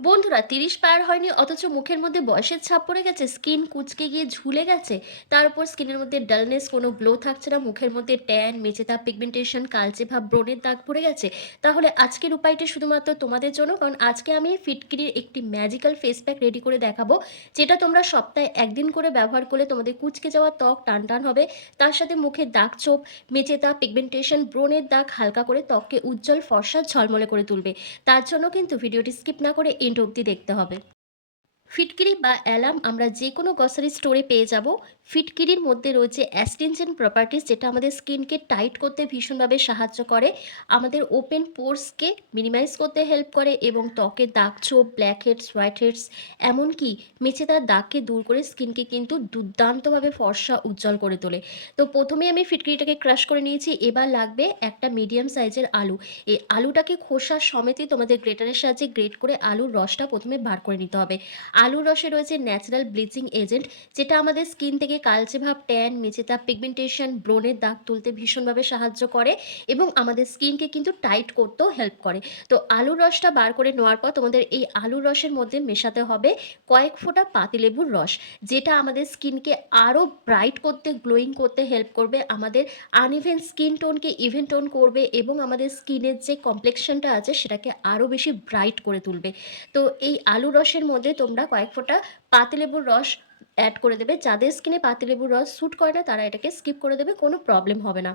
বন্ধুরা ৩০ পার হয়নি অথচ মুখের মধ্যে বয়সের ছাপ পড়ে গেছে, স্কিন কুঁচকে গিয়ে ঝুলে গেছে। তার উপর স্কিনের মধ্যে ডালনেস, কোনো গ্লো থাকছে না, মুখের মধ্যে ট্যান, মেচে দাগ, পিগমেন্টেশন, কালচে ভাব, ব্রণের দাগ পড়ে গেছে। তাহলে আজকের উপায়টি শুধুমাত্র তোমাদের জন্য, কারণ আজকে আমি ফিটকিরির একটি ম্যাজিক্যাল ফেস প্যাক রেডি করে দেখাবো, যেটা তোমরা সপ্তাহে একদিন করে ব্যবহার করলে তোমাদের কুঁচকে যাওয়া ত্বক টান টান হবে। তার সাথে মুখের দাগ ছোপ, মেচে দাগ, পিগমেন্টেশন, ব্রণের দাগ হালকা করে ত্বককে উজ্জ্বল, ফর্সা, ঝলমলে করে তুলবে। তার জন্য কিন্তু ভিডিওটি স্কিপ না করে এন্ড অবধি দেখতে হবে। ফিটকিরি বা অ্যালাম আমরা যে কোনো গ্রসারি স্টোরে পেয়ে যাব। ফিটকিরির মধ্যে রয়েছে অ্যাস্টিনজেন্ট প্রপার্টিস, যেটা আমাদের স্কিনকে টাইট করতে ভীষণভাবে সাহায্য করে, আমাদের ওপেন পোর্সকে মিনিমাইজ করতে হেল্প করে এবং ত্বকের দাগ ছোপ, ব্ল্যাক হেডস, হোয়াইট হেডস, এমনকি মেচেদার দাগকে দূর করে স্কিনকে কিন্তু দুর্দান্তভাবে ফর্সা, উজ্জ্বল করে তোলে। তো প্রথমে আমি ফিটকিরিটাকে ক্রাশ করে নিয়েছি। এবার লাগবে একটা মিডিয়াম সাইজের আলু। এই আলুটাকে খোসা সমেতই তোমাদের গ্রেটারের সাহায্যে গ্রেট করে আলুর রসটা প্রথমে বার করে নিতে হবে। আলুর রসে রয়েছে ন্যাচারাল ব্লিচিং এজেন্ট, যেটা আমাদের স্কিন থেকে কালচে ভাব, ট্যান, মেচে দাগ, পিগমেন্টেশন, ব্রণের দাগ তুলতে ভীষণভাবে সাহায্য করে এবং আমাদের স্কিনকে কিন্তু টাইট করতেও হেল্প করে। তো আলুর রসটা বার করে নেওয়ার পর তোমাদের এই আলুর রসের মধ্যে মেশাতে হবে কয়েক ফোঁটা পাতিলেবুর রস, যেটা আমাদের স্কিনকে আরও ব্রাইট করতে, গ্লোয়িং করতে হেল্প করবে, আমাদের আনইভেন স্কিন টোনকে ইভেন টোন করবে এবং আমাদের স্কিনের যে কমপ্লেক্সনটা আছে সেটাকে আরও বেশি ব্রাইট করে তুলবে। তো এই আলু রসের মধ্যে তোমরা কয়েক ফোঁটা পাতিলেবুর রস অ্যাড করে দেবে। যাদের স্কিনে পাতিলেবুর রস স্যুট করে না তারা এটাকে স্কিপ করে দেবে, কোনো প্রবলেম হবে না।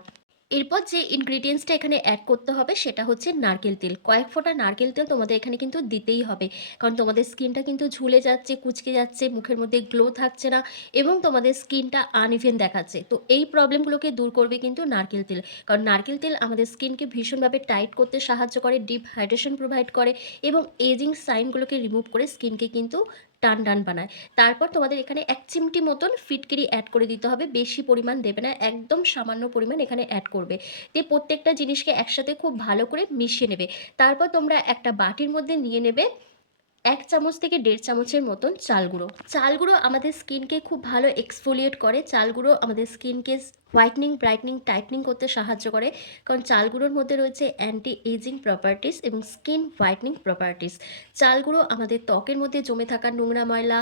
এরপর যে ইনগ্রিডিয়েন্টসটা এখানে অ্যাড করতে হবে সেটা হচ্ছে নারকেল তেল। কয়েক ফোঁটা নারকেল তেল তোমাদের এখানে কিন্তু দিতেই হবে। কারণ তোমাদের স্কিনটা কিন্তু ঝুলে যাচ্ছে, কুঁচকে যাচ্ছে, মুখের মধ্যে গ্লো থাকছে না এবং তোমাদের স্কিনটা আনইভেন দেখাচ্ছে। তো এই প্রবলেমগুলোকে দূর করবে কিন্তু নারকেল তেল। কারণ নারকেল তেল আমাদের স্কিনকে ভীষণভাবে টাইট করতে সাহায্য করে, ডিপ হাইড্রেশন প্রোভাইড করে এবং এজিং সাইনগুলোকে রিমুভ করে স্কিনকে কিন্তু টান টান বানায়। তারপর তোমাদের এখানে ১ চিমটি মতন ফিটকিরি অ্যাড করে দিতে হবে। বেশি পরিমাণ দেবে না, একদম সামান্য পরিমাণ এখানে অ্যাড করবে। দিয়ে প্রত্যেকটা জিনিসকে একসাথে খুব ভালো করে মিশিয়ে নেবে। তারপর তোমরা একটা বাটির মধ্যে নিয়ে নেবে ১ চামচ থেকে ১.৫ চামচের মতন চাল গুঁড়ো। চাল গুঁড়ো আমাদের স্কিনকে খুব ভালো এক্সফোলিয়েট করে। চাল গুঁড়ো আমাদের স্কিনকে হোয়াইটেনিং, ব্রাইটেনিং, টাইটেনিং করতে সাহায্য করে। কারণ চাল গুঁড়োর মধ্যে রয়েছে অ্যান্টি এজিং প্রপার্টিস এবং স্কিন হোয়াইটেনিং প্রপার্টিস। চাল গুঁড়ো আমাদের ত্বকের মধ্যে জমে থাকা নোংরা ময়লা,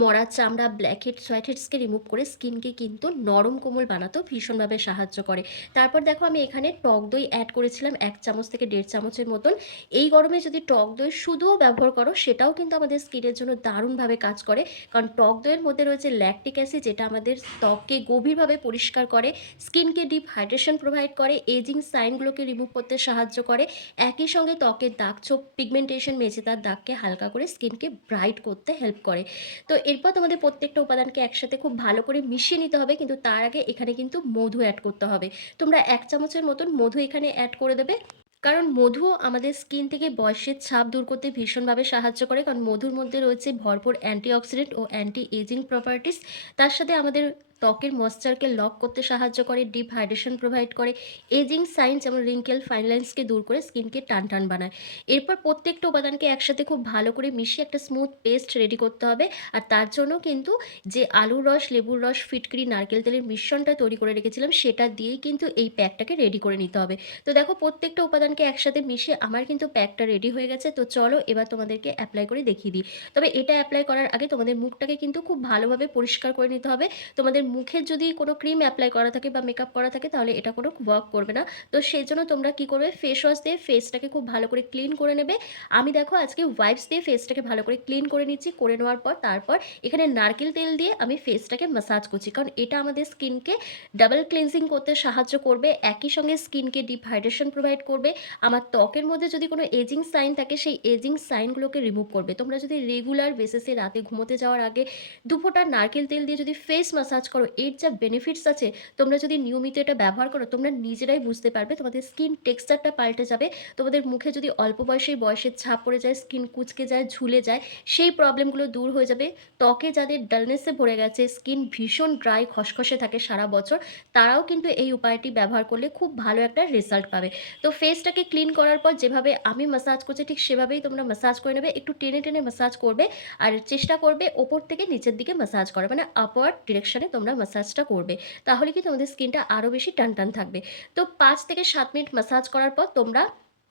মরা চামড়া, ব্ল্যাক হেডস, হোয়াইট হেডসকে রিমুভ করে স্কিনকে কিন্তু নরম কোমল বানাতেও ভীষণভাবে সাহায্য করে। তারপর দেখো আমি এখানে টক দই অ্যাড করেছিলাম ১ চামচ থেকে ১.৫ চামচের মতন। এই গরমে যদি টক দই শুধুও ব্যবহার করো সেটাও কিন্তু আমাদের স্কিনের জন্য দারুণভাবে কাজ করে। কারণ টক দইয়ের মধ্যে রয়েছে ল্যাকটিক অ্যাসিড, যেটা আমাদের ত্বককে গভীরভাবে পরিষ্কার করে, স্কিনকে ডিপ হাইড্রেশন প্রোভাইড করে, এজিং সাইনগুলোকে রিমুভ করতে সাহায্য করে। একই সঙ্গে ত্বকের দাগ ছোপ, পিগমেন্টেশন, মেচেদার দাগকে হালকা করে স্কিনকে ব্রাইট করতে হেল্প করে। তো এরপর তোমাদের প্রত্যেকটা উপাদানকে একসাথে খুব ভালো করে মিশিয়ে নিতে হবে, কিন্তু তার আগে এখানে কিন্তু মধু অ্যাড করতে হবে। তোমরা ১ চামচের মতন মধু এখানে অ্যাড করে দেবে। কারণ মধু আমাদের স্কিন থেকে বয়সের ছাপ দূর করতে ভীষণভাবে সাহায্য করে, কারণ মধুর মধ্যে রয়েছে ভরপুর অ্যান্টিঅক্সিডেন্ট ও অ্যান্টি এজিং প্রপার্টিস। তার সাথে আমাদের ত্বকের ময়েশ্চারকে লক করতে সাহায্য করে, ডিপ হাইড্রেশন প্রোভাইড করে, এজিং সাইন যেমন রিঙ্কেল, ফাইন লাইন্সকে দূর করে স্কিনকে টান টান বানায়। এরপর প্রত্যেকটা উপাদানকে একসাথে খুব ভালো করে মিশিয়ে একটা স্মুথ পেস্ট রেডি করতে হবে। আর তার জন্য কিন্তু যে আলুর রস, লেবুর রস, ফিটকিরি, নারকেল তেলের মিশ্রণটা তৈরি করে রেখেছিলাম সেটা দিয়েই কিন্তু এই প্যাকটাকে রেডি করে নিতে হবে। তো দেখো প্রত্যেকটা উপাদানকে একসাথে মিশিয়ে আমার কিন্তু প্যাকটা রেডি হয়ে গেছে। তো চলো এবার তোমাদেরকে অ্যাপ্লাই করে দেখিয়ে দিই। তবে এটা অ্যাপ্লাই করার আগে তোমাদের মুখটাকে কিন্তু খুব ভালোভাবে পরিষ্কার করে নিতে হবে। তোমাদের মুখে যদি কোনো ক্রিম অ্যাপ্লাই করা থাকে বা মেকআপ করা থাকে তাহলে এটা কোনো ওয়ার্ক করবে না। তো সেজন্য তোমরা কি করবে, ফেস ওয়াশ দিয়ে ফেসটাকে খুব ভালো করে ক্লিন করে নেবে। আমি দেখো আজকে ওয়াইপস দিয়ে ফেসটাকে ভালো করে ক্লিন করে নিচ্ছি। করে নেওয়ার পর তারপর এখানে নারকেল তেল দিয়ে আমি ফেসটাকে ম্যাসাজ করছি, কারণ এটা আমাদের স্কিনকে ডাবল ক্লিনজিং করতে সাহায্য করবে, একই সঙ্গে স্কিনকে ডিপ হাইড্রেশন প্রোভাইড করবে। আমার ত্বকের মধ্যে যদি কোনো এজিং সাইন থাকে সেই এজিং সাইনগুলোকে রিমুভ করবে। তোমরা যদি রেগুলার বেসিসে রাতে ঘুমোতে যাওয়ার আগে ২ ফোঁটা নারকেল তেল দিয়ে যদি ফেস ম্যাসাজ করো, এর যা বেনিফিটস আছে, তোমরা যদি নিয়মিত এটা ব্যবহার করো তোমরা নিজেরাই বুঝতে পারবে, তোমাদের স্কিন টেক্সচারটা পাল্টে যাবে। তোমাদের মুখে যদি অল্প বয়সেই বয়সের ছাপ পড়ে যায়, স্কিন কুঁচকে যায়, ঝুলে যায়, সেই প্রবলেমগুলো দূর হয়ে যাবে। ত্বকে যাদের ডালনেসে ভরে গেছে, স্কিন ভীষণ ড্রাই খসখসে থাকে সারা বছর, তারাও কিন্তু এই উপায়টি ব্যবহার করলে খুব ভালো একটা রেজাল্ট পাবে। তো ফেসটাকে ক্লিন করার পর যেভাবে আমি ম্যাসাজ করছি ঠিক সেভাবেই তোমরা ম্যাসাজ করে নেবে। একটু টেনে টেনে ম্যাসাজ করবে আর চেষ্টা করবে ওপর থেকে নিচের দিকে ম্যাসাজ করা, মানে আপওয়ার্ড ডিরেকশনে তোমরা ম্যাসাজটা করবে। তাহলে কি তোমাদের স্কিনটা আরও বেশি টান টান থাকবে। তো ৫ থেকে ৭ মিনিট ম্যাসাজ করার পর তোমরা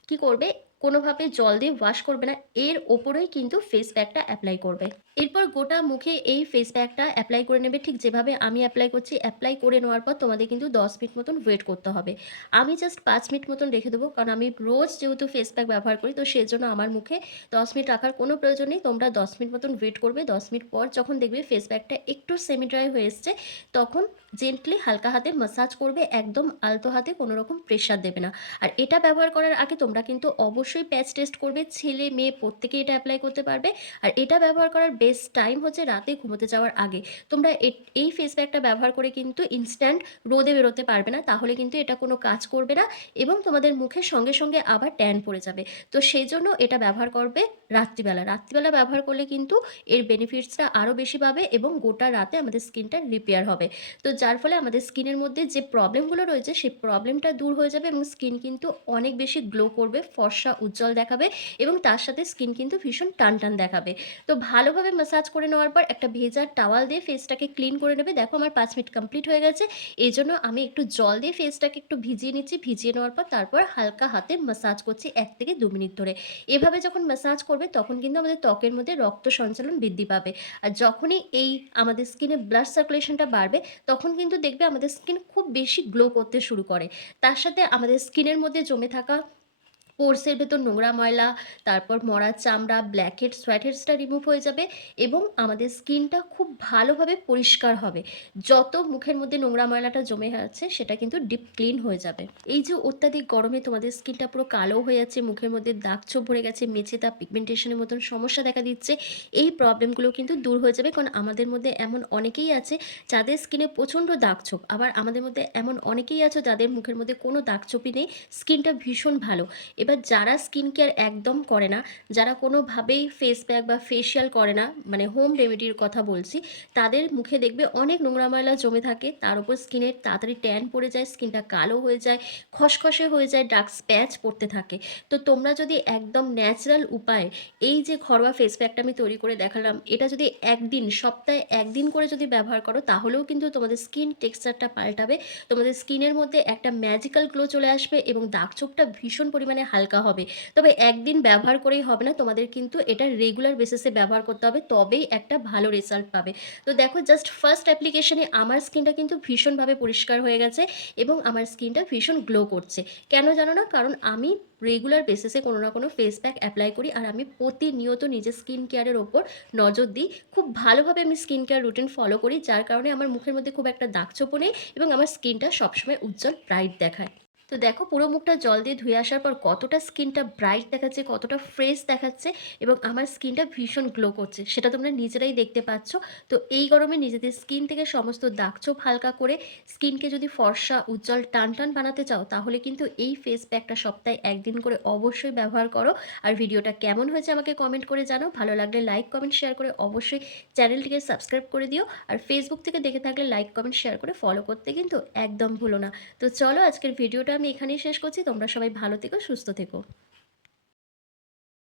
কি করবে, কোনোভাবে জল দিয়ে ওয়াশ করবে না। এর ওপরেই কিন্তু ফেস প্যাকটা এপ্লাই করবে। এরপর গোটা মুখে এই ফেস প্যাকটা এপ্লাই করে নেবে ঠিক যেভাবে আমি এপ্লাই করছি। এপ্লাই করে নেওয়ার পর তোমাদের কিন্তু ১০ মিনিট মতন ওয়েট করতে হবে। আমি জাস্ট ৫ মিনিট মতন রেখে দেবো। কারণ আমি রোজ যেহেতু ফেস প্যাক ব্যবহার করি, তো সেজন্য আমার মুখে ১০ মিনিট রাখার কোনো প্রয়োজন নেই। তোমরা ১০ মিনিট মতন ওয়েট করবে। ১০ মিনিট পর যখন দেখবে ফেস প্যাকটা একটু সেমি ড্রাই হয়ে এসছে, তখন জেন্টলি হালকা হাতে ম্যাসাজ করবে। একদম আলতো হাতে কোনো রকম প্রেশার দেবে না। আর এটা ব্যবহার করার আগে তোমরা কিন্তু অবশ্যই প্যাচ টেস্ট করবে। ছেলে মেয়ে প্রত্যেকেই এটা এপ্লাই করতে পারবে। আর এটা ব্যবহার করার বেস্ট টাইম হচ্ছে রাতে ঘুমোতে যাওয়ার আগে। তোমরা এই ফেস প্যাকটা ব্যবহার করে কিন্তু ইনস্ট্যান্ট রোদে বেরোতে পারবে না। তাহলে কিন্তু এটা কোনো কাজ করবে না এবং তোমাদের মুখে সঙ্গে, সঙ্গে আবার ট্যান পড়ে যাবে। তো সেজন্য এটা ব্যবহার করবে রাত্রিবেলা। রাত্রিবেলা ব্যবহার করলে কিন্তু এর বেনিফিটসটা আরও বেশি পাবে এবং গোটা রাতে আমাদের স্কিনটা রিপেয়ার হবে। তো যার ফলে আমাদের স্কিনের মধ্যে যে প্রবলেমগুলো রয়েছে সেই প্রবলেমটা দূর হয়ে যাবে এবং স্কিন কিন্তু অনেক বেশি গ্লো করবে, ফর্সা উজ্জ্বল দেখাবে এবং তার সাথে স্কিন কিন্তু ভীষণ টানটান দেখাবে। তো ভালোভাবে ম্যাসাজ করে নেওয়ার পর একটা ভেজা টাওয়াল দিয়ে ফেসটাকে ক্লিন করে নেবে। দেখো আমার ৫ মিনিট কমপ্লিট হয়ে গেছে। এজন্য আমি একটু জল দিয়ে ফেসটাকে একটু ভিজিয়ে নিচ্ছি। ভিজিয়ে নেওয়ার পর তারপর হালকা হাতে ম্যাসাজ করছি ১ থেকে ২ মিনিট ধরে। এভাবে যখন ম্যাসাজ করবে তখন কিন্তু আমাদের ত্বকের মধ্যে রক্ত সঞ্চালন বৃদ্ধি পাবে। আর যখনই এই আমাদের স্কিনে ব্লাড সার্কুলেশনটা বাড়বে, তখন কিন্তু দেখবে আমাদের স্কিন খুব বেশি গ্লো করতে শুরু করে। তার সাথে আমাদের স্কিনের মধ্যে জমে থাকা পোরসের ভেতর নোংরা ময়লা, তারপর মরা চামড়া, ব্ল্যাকহেডস, হোয়াইটহেডসটা রিমুভ হয়ে যাবে এবং আমাদের স্কিনটা খুব ভালোভাবে পরিষ্কার হবে। যত মুখের মধ্যে নোংরা ময়লাটা জমে আছে সেটা কিন্তু ডিপ ক্লিন হয়ে যাবে। এই যে অত্যাধিক গরমে তোমাদের স্কিনটা পুরো কালো হয়ে যাচ্ছে, মুখের মধ্যে দাগ ছোপ ভরে গেছে, মেচেদা, পিগমেন্টেশনের মতন সমস্যা দেখা দিচ্ছে, এই প্রবলেমগুলো কিন্তু দূর হয়ে যাবে। কারণ আমাদের মধ্যে এমন অনেকেই আছে যাদের স্কিনে প্রচণ্ড দাগ ছোপ। আবার আমাদের মধ্যে এমন অনেকেই আছে যাদের মুখের মধ্যে কোনো দাগ ছোপই নেই, স্কিনটা ভীষণ ভালো। এবার যারা স্কিন কেয়ার একদম করে না, যারা কোনোভাবেই ফেস প্যাক বা ফেসিয়াল করে না, মানে হোম রেমেডির কথা বলছি, তাদের মুখে দেখবে অনেক নোংরা ময়লা জমে থাকে। তার উপর স্কিনের তাড়াতাড়ি ট্যান পড়ে যায়, স্কিনটা কালো হয়ে যায়, খসখসে হয়ে যায়, ডার্ক স্প্যাচ পড়তে থাকে। তো তোমরা যদি একদম ন্যাচারাল উপায়ে এই যে ঘরোয়া ফেস প্যাকটা আমি তৈরি করে দেখালাম, এটা যদি একদিন, সপ্তাহে ১ দিন করে যদি ব্যবহার করো, তাহলেও কিন্তু তোমাদের স্কিন টেক্সচারটা পাল্টাবে। তোমাদের স্কিনের মধ্যে একটা ম্যাজিক্যাল গ্লো চলে আসবে এবং দাগছোপটা ভীষণ পরিমাণে হালকা হবে। তবে একদিন ব্যবহার করেই হবে না, তোমাদের কিন্তু এটা রেগুলার বেসিসে ব্যবহার করতে হবে, তবেই একটা ভালো রেজাল্ট পাবে। তো দেখো জাস্ট ফার্স্ট অ্যাপ্লিকেশনে আমার স্কিনটা কিন্তু ভীষণভাবে পরিষ্কার হয়ে গেছে এবং আমার স্কিনটা ভীষণ গ্লো করছে। কেন জানো না? কারণ আমি রেগুলার বেসিসে কোনো না কোনো ফেস প্যাক অ্যাপ্লাই করি আর আমি প্রতিনিয়ত নিজের স্কিন কেয়ারের ওপর নজর দিই। খুব ভালোভাবে আমি স্কিন কেয়ার রুটিন ফলো করি, যার কারণে আমার মুখের মধ্যে খুব একটা দাগছোপও নেই এবং আমার স্কিনটা সবসময় উজ্জ্বল ব্রাইট দেখায়। তো দেখো পুরো মুখটা জল দিয়ে ধুয়ে আসার পর কতটা স্কিনটা ব্রাইট দেখাচ্ছে, কতটা ফ্রেশ দেখাচ্ছে এবং আমার স্কিনটা ভীষণ গ্লো করছে, সেটা তোমরা নিজেরাই দেখতে পাচ্ছ। তো এই গরমে নিজেদের স্কিন থেকে সমস্ত দাগছোপ হালকা করে স্কিনকে যদি ফর্সা, উজ্জ্বল, টানটান বানাতে চাও, তাহলে কিন্তু এই ফেস প্যাকটা সপ্তাহে ১ দিন করে অবশ্যই ব্যবহার করো। আর ভিডিওটা কেমন হয়েছে আমাকে কমেন্ট করে জানাও। ভালো লাগলে লাইক, কমেন্ট, শেয়ার করে অবশ্যই চ্যানেলটিকে সাবস্ক্রাইব করে দিও। আর ফেসবুক থেকে দেখে থাকলে লাইক, কমেন্ট, শেয়ার করে ফলো করতে কিন্তু একদম ভুলো না। তো চলো আজকের ভিডিওটা আমি এখানেই শেষ করছি। তোমরা সবাই ভালো থেকো, সুস্থ থেকো।